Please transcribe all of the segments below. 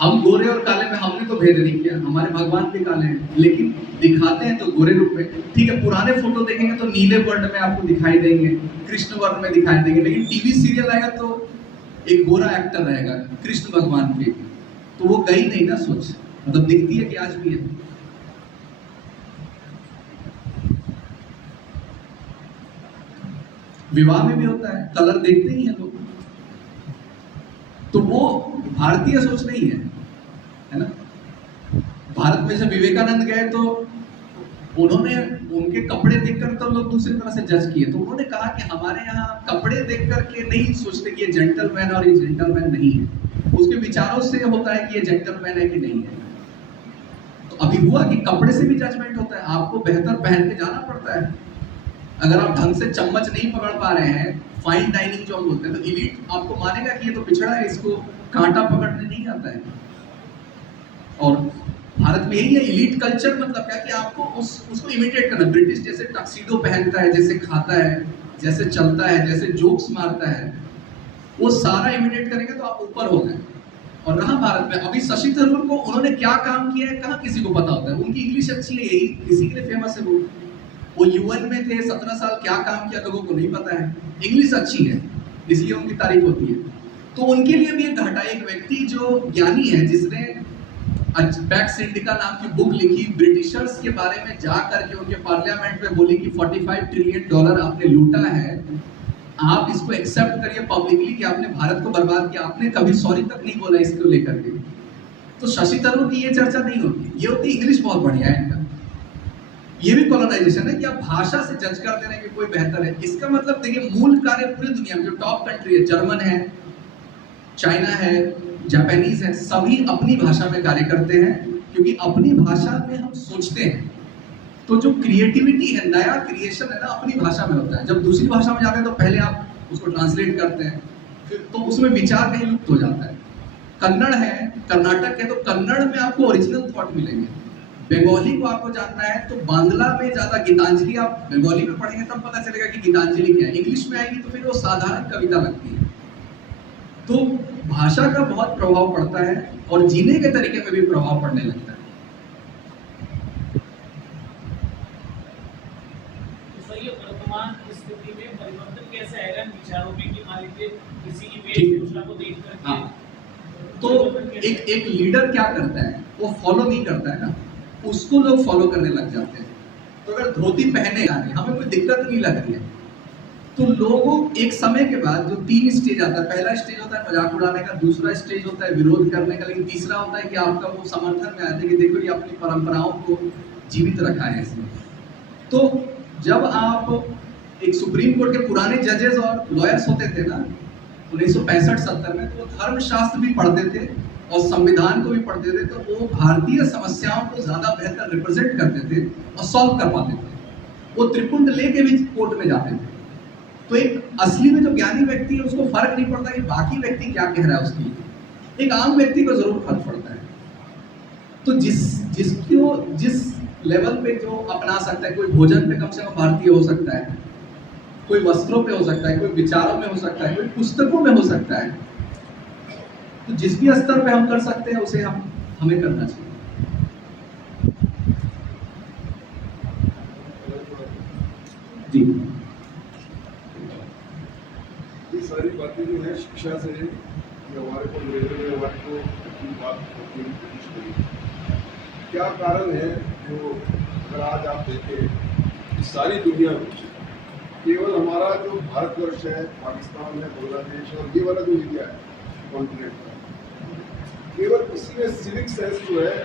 हम गोरे और काले में हमने तो भेद नहीं किया, हमारे भगवान भी काले हैं, लेकिन दिखाते हैं तो गोरे रूप में। ठीक है, पुराने फोटो देखेंगे तो नीले वर्ण में आपको दिखाई देंगे, कृष्ण वर्ण में दिखाई देंगे, लेकिन टीवी सीरियल आएगा तो एक गोरा एक्टर रहेगा कृष्ण भगवान के, तो वो गई नहीं ना सोच, मतलब दिखती है कि आज भी है। विवाह में भी होता है, कलर देखते ही हैं लोग, तो वो भारतीय सोच नहीं है ना। भारत में जब विवेकानंद गए तो उन्होंने उनके कपड़े देखकर तो लोग दूसरी तरह से जज किए, तो उन्होंने कहा कि हमारे यहाँ कपड़े देख करके नहीं सोचते कि ये जेंटलमैन और ये जेंटलमैन नहीं है, उसके विचारों से होता है कि ये जेंटलमैन है कि नहीं है। तो अभी हुआ कि कपड़े से भी जजमेंट होता है, आपको बेहतर पहन के जाना पड़ता है। अगर आप ढंग से चम्मच नहीं पकड़ पा रहे हैं, फाइन डाइनिंग जो हम बोलते हैं, तो इलीट आपको मानेगा कि ये तो पिछड़ा है, इसको कांटा पकड़ने नहीं आता है। और भारत में यही है इलीट कल्चर, मतलब क्या कि आपको उसको इमिटेट करना। ब्रिटिश जैसे टक्सीडो पहनता है, जैसे खाता है, जैसे चलता है, जैसे जोक्स मारता है, वो सारा इमिटेट करेंगे तो आप ऊपर हो गए। और रहा भारत में, अभी शशि थरूर को उन्होंने क्या काम किया है कहाँ किसी को पता होता है, उनकी इंग्लिश अच्छी है, यही इसी के लिए फेमस है वो यूएन में थे 17 साल, क्या काम किया लोगों को नहीं पता है, इंग्लिश अच्छी है इसलिए उनकी तारीफ होती है। तो उनके लिए भी एक घटा, एक व्यक्ति जो ज्ञानी है, जिसने पैक्स इंडिका नाम की बुक लिखी, ब्रिटिशर्स के बारे में जा करके उनके पार्लियामेंट में बोली कि 45 ट्रिलियन डॉलर आपने लूटा है, आप इसको एक्सेप्ट करिए पब्लिकली कि आपने भारत को बर्बाद किया, आपने कभी सॉरी तक नहीं बोला इसको लेकर के। तो शशि थरूर की ये चर्चा नहीं होती, ये होती इंग्लिश बहुत बढ़िया है इनका। ये भी कॉलोनाइजेशन है कि आप भाषा से जज कर दे रहे हैं कि कोई बेहतर है। इसका मतलब देखिए, मूल कार्य पूरी दुनिया में जो टॉप कंट्री है, जर्मन है, चाइना है, जापानीज है, सभी अपनी भाषा में कार्य करते हैं, क्योंकि अपनी भाषा में हम सोचते हैं। तो जो क्रिएटिविटी है, नया क्रिएशन है ना, अपनी भाषा में होता है। जब दूसरी भाषा में जाते हैं तो पहले आप उसको ट्रांसलेट करते हैं, फिर तो उसमें विचार कहीं लुप्त हो जाता है। कन्नड़ है, कर्नाटक है, तो कन्नड़ में आपको ओरिजिनल थॉट मिलेंगे। बंगाली को आपको जानना है तो बांग्ला में ज्यादा गीतांजलि आप बंगाली में पढ़ेंगे तब पता चलेगा कि गीतांजलि क्या है। इंग्लिश में आएगी तो फिर वो साधारण कविता लगती है। तो भाषा का बहुत प्रभाव पड़ता है और जीने के तरीके में भी प्रभाव पड़ने लगता है। तो सही, वर्तमान स्थिति में परिवर्तन कैसे आएगा विचारों में कि मान लीजिए किसी इमेज दूसरा को देख करके। हाँ, तो एक लीडर क्या करता है, वो फॉलो नहीं करता है ना, उसको लोग फॉलो करने लग जाते हैं। तो अगर धोती पहने हमें कोई दिक्कत नहीं लग रही है, तो लोगों एक समय के बाद जो 3 स्टेज आता है, पहला स्टेज होता है मजाक उड़ाने का, दूसरा स्टेज होता है विरोध करने का, लेकिन तीसरा होता है कि आपका वो समर्थन में आते हैं कि देखो ये अपनी परंपराओं को जीवित रखा है इसमें। तो जब आप एक सुप्रीम कोर्ट के पुराने जजेस और लॉयर्स होते थे ना 1965-70 में, तो वो धर्मशास्त्र भी पढ़ते थे और संविधान को भी पढ़ते थे, तो वो भारतीय समस्याओं को ज्यादा बेहतर रिप्रेजेंट करते थे और सॉल्व कर पाते थे। वो त्रिपुंड लेके भी कोर्ट में जाते थे। तो एक असली में जो ज्ञानी व्यक्ति है उसको फर्क नहीं पड़ता कि बाकी व्यक्ति क्या कह रहा है उसकी, एक आम व्यक्ति को जरूर फर्क पड़ता है। तो जिस लेवल पे जो अपना सकता है, कोई भोजन पे कम से कम भारतीय हो सकता है, कोई वस्त्रों पे हो सकता है, कोई विचारों में हो सकता है, कोई पुस्तकों में हो सकता है, तो जिस भी स्तर पे हम कर सकते हैं उसे हमें करना चाहिए। जी, ये सारी बातें जो है शिक्षा से हमारे को अपनी बात रखने की कोशिश करी। क्या कारण है जो अगर आज आप देखें सारी दुनिया में केवल हमारा जो भारतवर्ष है, पाकिस्तान है, बांग्लादेश और ये वाला जो एरिया है कॉन्टिनेंट का, केवल इसी में सिविक सेंस जो है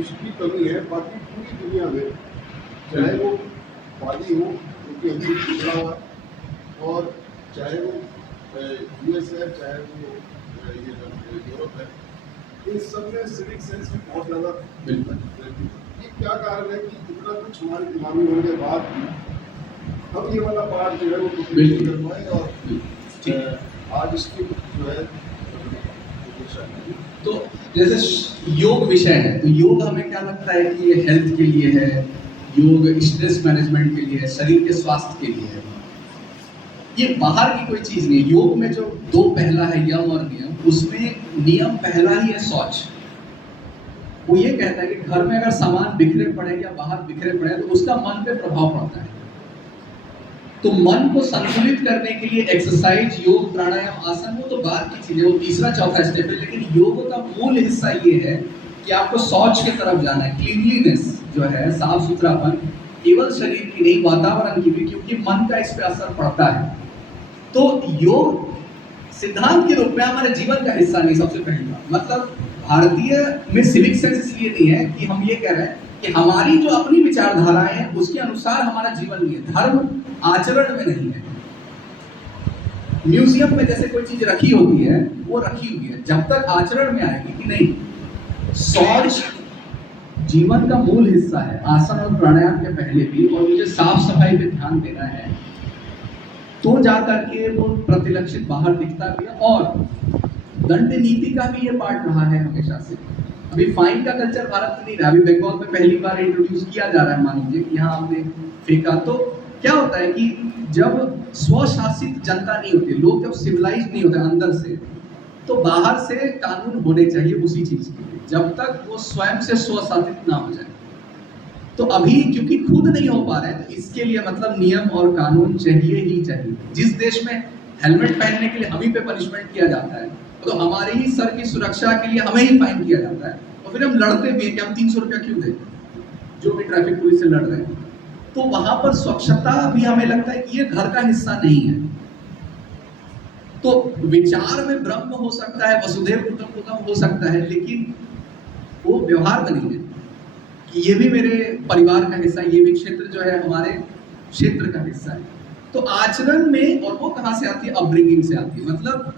उसकी कमी है। बाकी पूरी दुनिया में चाहे वो वादी हो क्योंकि अभी पिछड़ा हुआ है, और चाहे वो यूएस है, चाहे वो ये यूरोप है, इन सब में सिविक सेंस की बहुत ज़्यादा रहती है। ये क्या कारण है कि इतना कुछ हमारे दिमाग में होने के बाद भी हम ये वाला पार्ट जो है वो नहीं कर पाए, और आज इसकी जो है तो जैसे योग विषय है, तो योग हमें क्या लगता है कि ये हेल्थ के लिए है, योग स्ट्रेस मैनेजमेंट के लिए है, शरीर के स्वास्थ्य के लिए है। ये बाहर की कोई चीज नहीं है। योग में जो 2 पहला है, यम और नियम, उसमें नियम पहला ही है शौच। वो ये कहता है कि घर में अगर सामान बिखरे पड़े या बाहर बिखरे पड़े तो उसका मन पे प्रभाव पड़ता है। तो मन को संतुलित करने के लिए एक्सरसाइज, योग, प्राणायाम, आसन वो तो बाद की चीज है, वो तीसरा चौथा स्टेप है। लेकिन योग का मूल हिस्सा ये है कि आपको शौच की तरफ जाना है। क्लीनलीनेस जो है, साफ सुथरापन, केवल शरीर की नहीं वातावरण की भी, क्योंकि मन का इस पे असर पड़ता है। तो योग सिद्धांत के रूप में हमारे जीवन का हिस्सा नहीं। सबसे पहली बात मतलब भारतीय में सिविक सेंस इसलिए नहीं है कि हम ये कह रहे हैं कि हमारी जो अपनी विचारधाराएं हैं उसके अनुसार हमारा जीवन नहीं है। धर्म आचरण में नहीं है। म्यूजियम में जैसे कोई चीज रखी होती है वो रखी हुई है, जब तक आचरण में आएगी कि नहीं। शौच जीवन का मूल हिस्सा है, आसन और प्राणायाम के पहले भी। और मुझे साफ सफाई पे ध्यान देना है तो जाकर के वो प्रतिलक्षित बाहर दिखता भी है। और दंड नीति का भी ये पार्ट रहा है हमेशा से। अभी फाइन का कल्चर भारत में नहीं रहा, अभी बंगाल में पहली बार इंट्रोड्यूस किया जा रहा है। मान लीजिए कि यहाँ हमने फेंका तो क्या होता है कि जब स्वशासित जनता नहीं होती, लोग जब सिविलाइज नहीं होते अंदर से, तो बाहर से कानून होने चाहिए उसी चीज के लिए, जब तक वो स्वयं से स्वशासित ना हो जाए। तो अभी क्योंकि खुद नहीं हो पा रहे हैं, तो इसके लिए मतलब नियम और कानून चाहिए ही चाहिए। जिस देश में हेलमेट पहनने के लिए हम ही पे पनिशमेंट किया जाता है, तो हमारे ही सर की सुरक्षा के लिए हमें ही फाइन किया जाता है, और फिर हम लड़ते भी हैं कि हम 300 रुपया क्यों दें, जो भी ट्रैफिक पुलिस से लड़ रहे हैं। तो वहां पर स्वच्छता भी हमें लगता है कि ये घर का हिस्सा नहीं है। तो विचार में ब्रह्म हो सकता है, वसुधैव कुटुंबकम हो सकता है, लेकिन वो व्यवहार में नहीं है कि ये भी मेरे परिवार का हिस्सा, ये भी क्षेत्र जो है हमारे क्षेत्र का हिस्सा है। तो आचरण में, और वो कहाँ से आती है, अपब्रिंगिंग से आती है। मतलब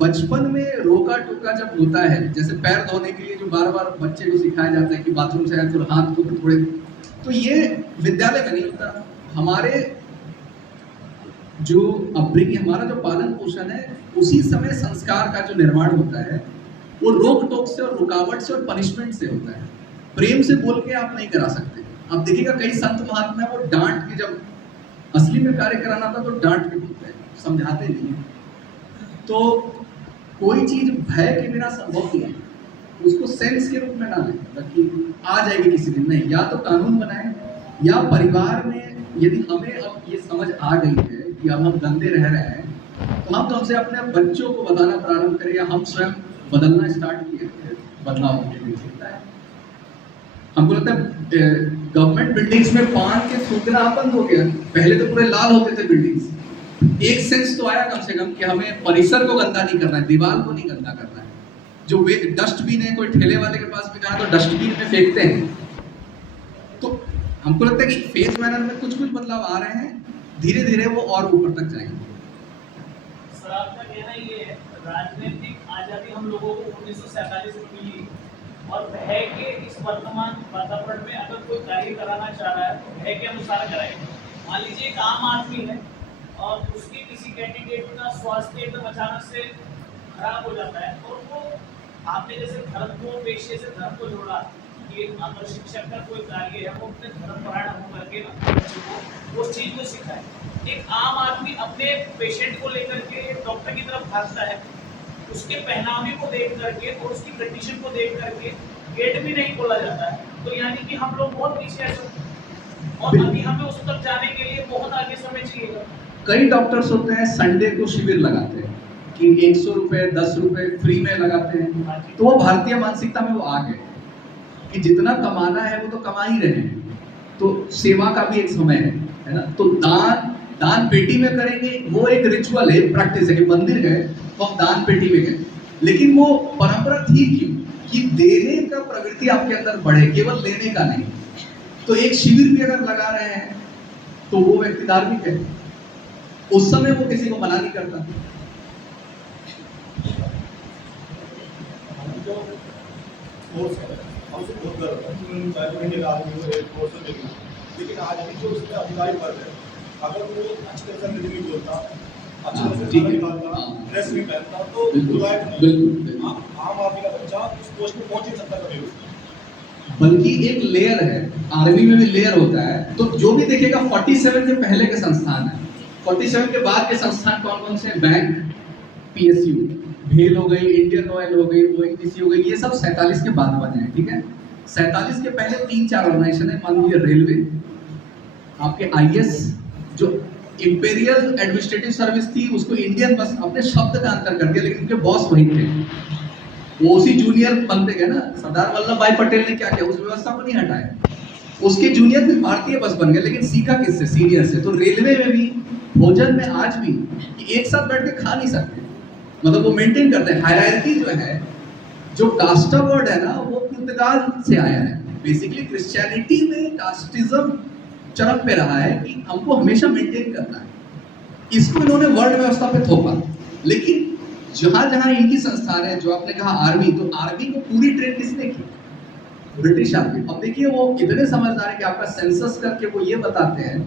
बचपन में रोका टोका जब होता है, जैसे पैर धोने के लिए जो बार बार बच्चे को सिखाया जाता है कि बाथरूम से आए तो हाथ को थोड़े, तो ये विद्यालय में नहीं होता। हमारे जो अपब्रिंगिंग, हमारा जो पालन पोषण है, उसी समय संस्कार का जो निर्माण होता है वो रोक टोक से और रुकावट से और पनिशमेंट से होता है। प्रेम से बोल के आप नहीं करा सकते। आप देखिएगा कई संत महात्मा वो डांट के, जब असली में कार्य कराना था तो डांट के बोलते हैं, समझाते नहीं है। तो कोई चीज भय के बिना संभव नहीं है, उसको सेंस के रूप में ना लें कि आ जाएगी किसी दिन। नहीं, या तो कानून बनाए, या परिवार में यदि हमें अब ये समझ आ गई है कि अब हम गंदे रह रहे हैं, तो हम तो हमसे अपने बच्चों को बताना प्रारंभ करें, या हम स्वयं बदलना स्टार्ट किए, बदलाव होने मिल सकता है। हमको लगता है गवर्नमेंट बिल्डिंग्स में पान के थूकना बंद हो गया। पहले तो पूरे लाल होते थे बिल्डिंग्स। एक सेंस तो आया कम से कम कि हमें परिसर को गंदा नहीं करना है, दीवार को नहीं गंदा करना है। जो वे डस्टबिन है, कोई ठेले वाले के पास भी जाना तो डस्टबिन में फेंकते हैं। तो हमको लगता है कि फेज मैनर में कुछ कुछ बदलाव आ रहे हैं, धीरे धीरे वो और ऊपर तक जाएंगे। सर आपका कहना ये है, राजनीतिक आजादी हम लोगों को 1947 में मिली, और भय के इस वर्तमान वातावरण में अगर कोई कार्य कराना चाह रहा है तो भय के अनुसार कराएगा। मान लीजिए एक आम आदमी है और उसके किसी कैंडिडेट का स्वास्थ्य एकदम अचानक से खराब हो जाता है, और वो आपने जैसे धर्म को, पेशे से धर्म को जोड़ा कि अगर शिक्षक का कोई कार्य है वो अपने धर्म परायण होकर के बच्चों को उस चीज को सिखाए। एक आम आदमी अपने पेशेंट को लेकर के डॉक्टर की तरफ भागता है, उसके पहनावे को देख करके और उसकी कंडीशन को देख करके गेट भी नहीं खोला जाता है। तो यानी कि हम लोग बहुत पीछे हैं, और अभी हमें उस तक जाने के लिए बहुत आगे समय चाहिए। कई डॉक्टर्स होते हैं संडे को शिविर लगाते हैं कि 100 रुपए 10 रुपए फ्री में लगाते हैं। तो वो भारतीय मानसिकता में वो आ गए कि जितना कमाना है वो तो कमा ही रहे हैं, तो सेवा का भी एक समय है ना। तो दान पेटी में करेंगे, वो एक रिचुअल है, प्रैक्टिस है कि मंदिर गए तो हम दान पेटी में गए। लेकिन वो परंपरा थी क्यों, कि देने का प्रवृत्ति आपके अंदर बढ़े, केवल लेने का नहीं। तो एक शिविर भी अगर लगा रहे हैं तो वो व्यक्ति धार्मिक है, उस समय वो किसी को मना नहीं करता। लेकिन आज भी जो उसका अधिकारी वर्ग है, अगर वो अच्छे तरह से नहीं बोलता, अच्छे तरह से खाना नहीं खाता, ड्रेस नहीं पहनता, तो बुलाए नहीं। आम आदमी का बच्चा उस पोस्ट में पहुंच ही सकता कभी भी। बल्कि एक लेयर है, आर्मी में भी लेयर होता है। तो जो भी देखेगा 47 के पहले के संस्थान है, 47 के बाद के संस्थान कौन कौन से? बैंक, PSU, भेल हो गई, इंडियन ऑयल हो गई, ONGC हो गई, ये सब 47 के बाद बने हैं, ठीक है। 47 के पहले 3-4 ऑर्गेनाइजेशन है, मान लीजिए रेलवे, आपके आईएएस, जो इंपेरियल एडमिनिस्ट्रेटिव सर्विस थी उसको इंडियन बस अपने शब्द का अंतर कर दिया, लेकिन उनके बॉस वही थे, वो उसी जूनियर बनते गए ना। सरदार वल्लभ भाई पटेल ने क्या किया, उस व्यवस्था को नहीं हटाया, उसके जूनियर भी भारतीय बस बन गए, लेकिन सीखा किससे, सीनियर से। तो रेलवे में भी, भोजन में आज भी कि एक साथ बैठ के खा नहीं सकते, मतलब वो मेंटेन करते हैं हायरार्की जो है। जो कास्टा वर्ड है ना, वो पुर्तगाल से आया है। बेसिकली क्रिश्चियनिटी में कास्टिज्म चरम पे रहा है कि हमको हमेशा मेंटेन करना है, इसको इन्होंने वर्ल्ड व्यवस्था पे थोपा। लेकिन जहां जहां इनकी संस्थान है, जो आपने कहा आर्मी, तो आर्मी को पूरी ट्रेन किसने की, ब्रिटिश आर्मी। अब देखिए वो इतने समझदार है कि आपका सेंसस करके वो ये बताते हैं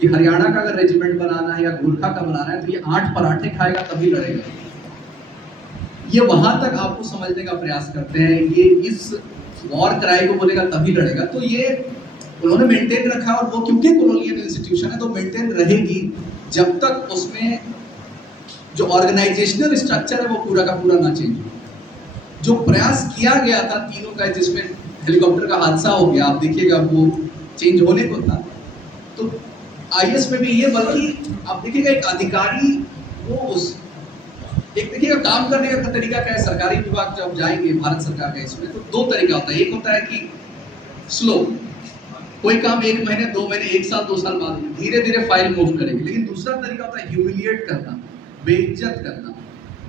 कि हरियाणा का अगर रेजिमेंट बनाना है या गोरखा का बनाना है तो ये 8 पराठे खाएगा तभी लड़ेगा। ये वहां तक आपको समझने का प्रयास करते हैं, ये इस वॉर क्राई को बोलेगा तभी लड़ेगा। तो ये उन्होंने मेंटेन रखा, और वो क्योंकि कॉलोनियल इंस्टीट्यूशन है तो मेंटेन रहेगी जब तक उसमें जो ऑर्गेनाइजेशनल स्ट्रक्चर है वो पूरा का पूरा ना चेंज हो। जो प्रयास किया गया था तीनों का, जिसमें हेलीकॉप्टर का हादसा हो गया, आप देखिएगा वो चेंज होने को था। तो आईएएस में भी ये, बल्कि आप देखिएगा एक अधिकारी वो उस एक देखिएगा काम करने का तरीका क्या है। सरकारी विभाग जब जाएंगे भारत सरकार का, इसमें तो 2 तरीका होता है। एक होता है कि स्लो, कोई काम 1 महीने 2 महीने 1 साल 2 साल बाद धीरे धीरे फाइल मूव करेंगे। लेकिन दूसरा तरीका होता है ह्यूमिलिएट करना, बेइज्जत करना।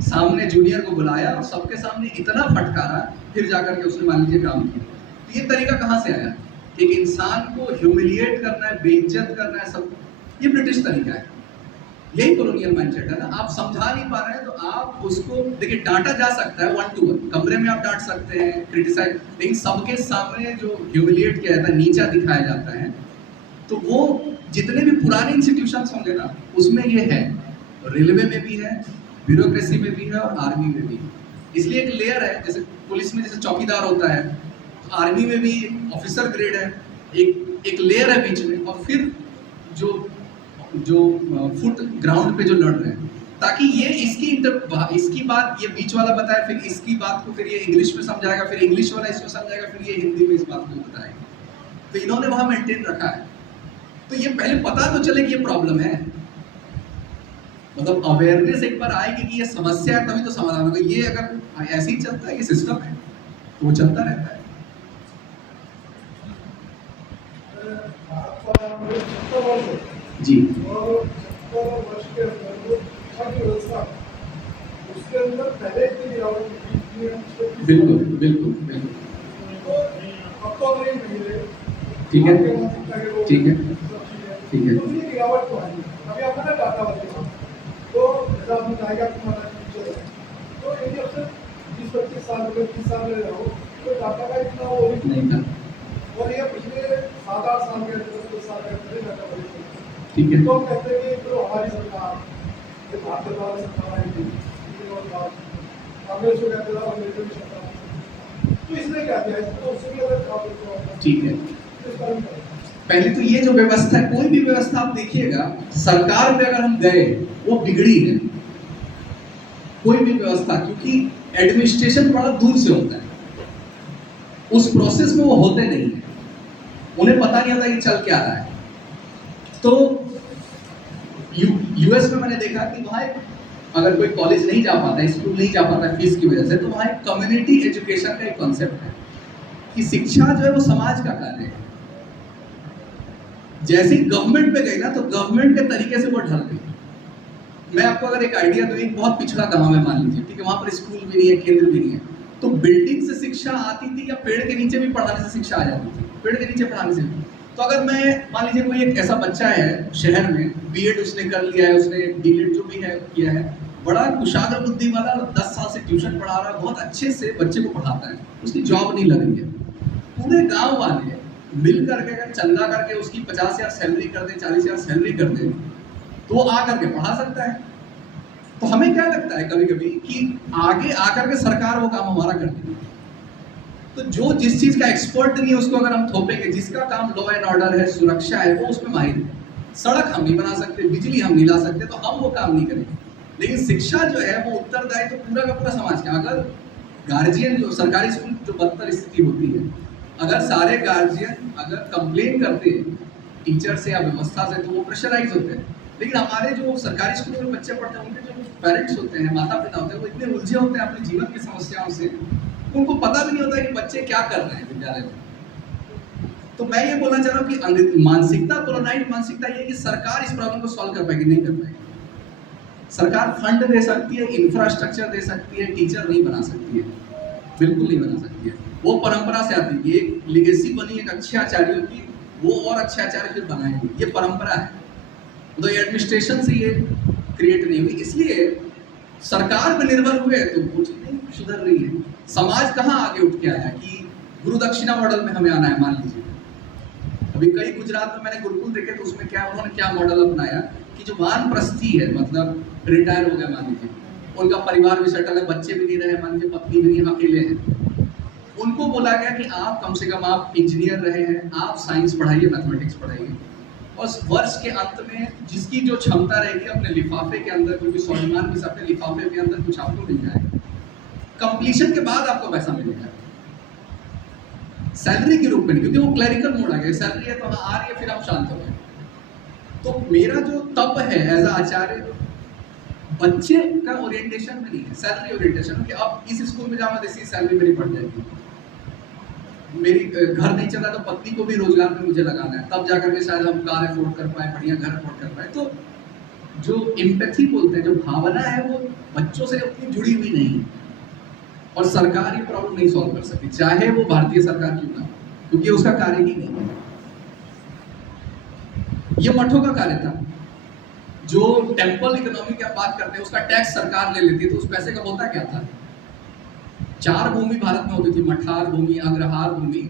सामने जूनियर को बुलाया और सबके सामने इतना फटकारा, फिर जाकर के उसने मान लीजिए काम किया। तो ये तरीका कहाँ से आया, एक इंसान को ह्यूमिलिएट करना है, बेइज्जत करना है, सब ये ब्रिटिश तरीका है। यही कॉलोनियल माइंडसेट है ना। आप समझा नहीं पा रहे हैं तो आप उसको देखिए, डांटा जा सकता है 1 to 1, कमरे में आप डांट सकते हैं, क्रिटिसाइज, लेकिन सबके सामने जो ह्यूमिलिएट किया जाता है, नीचा दिखाया जाता है, तो वो जितने भी पुराने इंस्टीट्यूशंस होंगे ना उसमें ये है। रेलवे में भी है, ब्यूरोक्रेसी में भी है और आर्मी में भी है। इसलिए एक लेयर है, जैसे पुलिस में जैसे चौकीदार होता है, आर्मी में भी ऑफिसर ग्रेड है, एक लेयर है बीच में, और फिर जो फुट ग्राउंड पे जो लड़ रहे हैं, ताकि ये इसकी बात ये बीच वाला बताए, फिर इसकी बात को फिर ये इंग्लिश में समझाएगा, फिर इंग्लिश वाला इसको समझाएगा, फिर ये हिंदी में इस बात को बताएगा। तो इन्होंने वहां मेंटेन रखा है। तो ये पहले पता तो चले कि ये प्रॉब्लम है, मतलब अवेयरनेस एक बार आएगी कि ये समस्या है, तभी तो समाधान होगा। ये अगर ऐसे ही चलता है, ये सिस्टम है तो वो चलता रहता है। जी वर्ष के अंदर जो छठ व्यवस्था उसके अंदर पहले की गिरावट बिल्कुल बिल्कुल बिल्कुल, तो अब तो नहीं मिले, ठीक है ठीक है ठीक है। तो ये गिरावट तो आई। अभी आपने ना डाटा बताया, तो जैसा आपने कहा कि हमारा फ्यूचर है, तो यदि अब से 20-25 साल 30 साल में रहो तो डाटा का इतना वो नहीं था, और ये पिछले 7-8 साल के अंदर 10 साल के अंदर डाटा बदल, ठीक है। तो हम कहते हैं कि जो हमारी सरकार, जो भारतीय वाली सरकार आई थी, कांग्रेस को कहते थे अंग्रेजों की सरकार, तो इसने क्या किया, इसमें तो उससे भी अगर खराब, ठीक है। पहले तो ये जो व्यवस्था है, कोई भी व्यवस्था आप देखिएगा, सरकार पे अगर हम गए वो बिगड़ी है, कोई भी व्यवस्था, क्योंकि एडमिनिस्ट्रेशन बड़ा दूर से होता है, उस प्रोसेस में वो होते नहीं है, उन्हें पता नहीं होता कि चल क्या रहा है। तो यूएस में मैंने देखा कि वहाँ अगर कोई कॉलेज नहीं जा पाता, स्कूल नहीं जा पाता फीस की वजह से, तो वहाँ एक कम्युनिटी एजुकेशन का एक कॉन्सेप्ट है कि शिक्षा जो है वो समाज का कार्य है। जैसे ही गवर्नमेंट पे गई ना, तो गवर्नमेंट के तरीके से वो ढल गई। मैं आपको अगर एक आइडिया दूं, एक बहुत पिछड़ा गांव है मान लीजिए, ठीक है, वहां पर स्कूल भी नहीं है, केंद्र भी नहीं है, तो बिल्डिंग से शिक्षा आती थी या पेड़ के नीचे भी पढ़ाने से शिक्षा आ जाती थी, पेड़ के नीचे पढ़ाने से। तो अगर मैं मान लीजिए कोई एक ऐसा बच्चा है शहर में, बीएड उसने कर लिया है, उसने डीएड जो भी है किया है, बड़ा कुशाग्र बुद्धि वाला, 10 साल से ट्यूशन पढ़ा रहा है, बहुत अच्छे से बच्चे को पढ़ाता है, उसकी जॉब नहीं लग रही है, पूरे गांव वाले मिल करके अगर चंदा करके उसकी 50,000 सैलरी कर दे, 40,000 सैलरी कर दे, तो वो आ करके पढ़ा सकता है। तो हमें क्या लगता है कभी कभी कि आगे आकर के सरकार वो काम हमारा कर देगी। तो जो जिस चीज का एक्सपर्ट नहीं है उसको अगर हम थोपेंगे, जिसका काम लॉ एंड ऑर्डर है, सुरक्षा है, वो उसमें माहिर है। सड़क हम नहीं बना सकते, बिजली हम नहीं ला सकते, तो हम वो काम नहीं करेंगे। लेकिन शिक्षा जो है वो उत्तरदायित्व तो पूरा का पूरा समाज का। अगर गार्जियन जो सरकारी स्कूल जो बदतर स्थिति होती है, अगर सारे गार्जियन अगर कंप्लेन करते हैं टीचर से या व्यवस्था से तो वो प्रेशराइज होते हैं। लेकिन हमारे जो सरकारी स्कूलों में बच्चे पढ़ते हैं उनके जो पेरेंट्स होते हैं, माता पिता होते हैं, वो इतने उलझे होते हैं अपने जीवन की समस्याओं से, उनको पता भी नहीं होता कि बच्चे क्या कर रहे हैं विद्यालय में। तो मैं ये बोलना चाह रहा हूँ कि मानसिकता, कोलोनाइज मानसिकता ये है कि सरकार इस प्रॉब्लम को सॉल्व कर पाएगी, नहीं कर पाएगी। सरकार फंड दे सकती है, इंफ्रास्ट्रक्चर दे सकती है, टीचर नहीं बना सकती है, बिल्कुल नहीं बना सकती है। वो परंपरा से आती है, एक लेगेसी बनी एक अच्छे आचार्यों की, वो और अच्छे आचार्य फिर बनाएंगे, ये परंपरा है। तो ये एडमिनिस्ट्रेशन से ये क्रिएट नहीं हुई, इसलिए सरकार पर निर्भर हुए तो वो चीजें सुधर रही है। समाज कहाँ आगे उठ के आया कि गुरु दक्षिणा मॉडल में हमें आना है। मान लीजिए अभी कई गुजरात में मैंने गुरुकुल देखे, तो उसमें क्या उन्होंने क्या मॉडल अपनाया कि जो वानप्रस्थी है, मतलब रिटायर हो गया मान लीजिए, उनका परिवार भी सेटल है, बच्चे भी नहीं रहे, मान लीजिए पत्नी भी नहीं, अकेले हैं, उनको बोला गया कि आप कम से कम आप इंजीनियर रहे हैं, आप साइंस पढ़ाइए, मैथमेटिक्स पढ़ाइए, और वर्ष के अंत में जिसकी जो क्षमता रहेगी अपने लिफाफे के अंदर, क्योंकि स्वाभिमान भी अपने लिफाफे के अंदर कुछ आपको मिल जाएगा, कंप्लीशन के बाद आपको पैसा मिलेगा, सैलरी के रूप में नहीं, क्योंकि वो क्लरिकल मोड आ गया, सैलरी है तो हाँ आ रही है, फिर आप शांत हो गए। तो मेरा जो तप है एज अ आचार्य, बच्चे का ओरिएंटेशन में नहीं है, सैलरी ओरिएंटेशन, कि अब इस स्कूल में जाऊंगा जैसी सैलरी मेरी बढ़ जाएगी, मेरी घर नहीं चल रहा तो पत्नी को भी रोजगार में मुझे लगाना है, तब जाकर के शायद हम कार अफोर्ड कर पाए, बढ़िया घर अफोर्ड कर पाए। तो जो एम्पैथी बोलते हैं, जो भावना है, वो बच्चों से उतनी जुड़ी हुई नहीं है, और सरकार ये प्रॉब्लम नहीं सॉल्व कर सकती, चाहे वो भारतीय सरकार क्यों ना, क्योंकि उसका कार्य ही नहीं है। ये मठों का कार्य था। जो टेम्पल इकोनॉमी की आप बात करते हैं, उसका टैक्स सरकार ले लेती है, तो उस पैसे का होता क्या था? 4 भूमि भारत में होती थी, मठार भूमि, अग्रहार भूमि,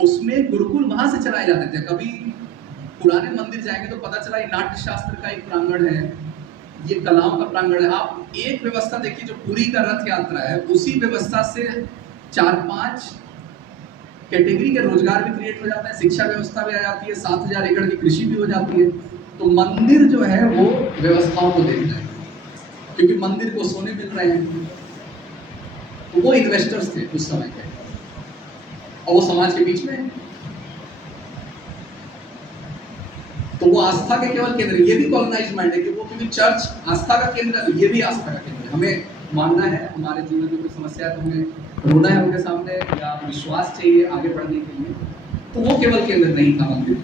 उसमें गुरुकुल वहां से चलाए जाते थे। कभी पुराने मंदिर जाएंगे तो पता चला ये नाट्य शास्त्र का एक प्रांगण है, ये कलाओं का प्रांगण है। आप एक व्यवस्था देखिए, जो पुरी का रथ यात्रा है, उसी व्यवस्था से 4-5 कैटेगरी के रोजगार भी क्रिएट हो जाता है, शिक्षा व्यवस्था भी आ जाती है, 7000 एकड़ की कृषि भी हो जाती है। तो मंदिर जो है वो व्यवस्थाओं को देखता है, क्योंकि मंदिर को सोने मिल रहे हैं। तो वो इन्वेस्टर्स थे उस समय के, और वो समाज के बीच में है। तो वो आस्था के केवल केंद्र, ये भी कॉलोनाइज्ड माइंड है कि वो, क्योंकि चर्च आस्था का केंद्र, ये भी आस्था का केंद्र है। हमें मानना है, हमारे जीवन में कोई समस्या है तो हमें रोना है उनके सामने, या विश्वास चाहिए आगे बढ़ने के लिए, तो वो केवल केंद्र नहीं था मंदिर।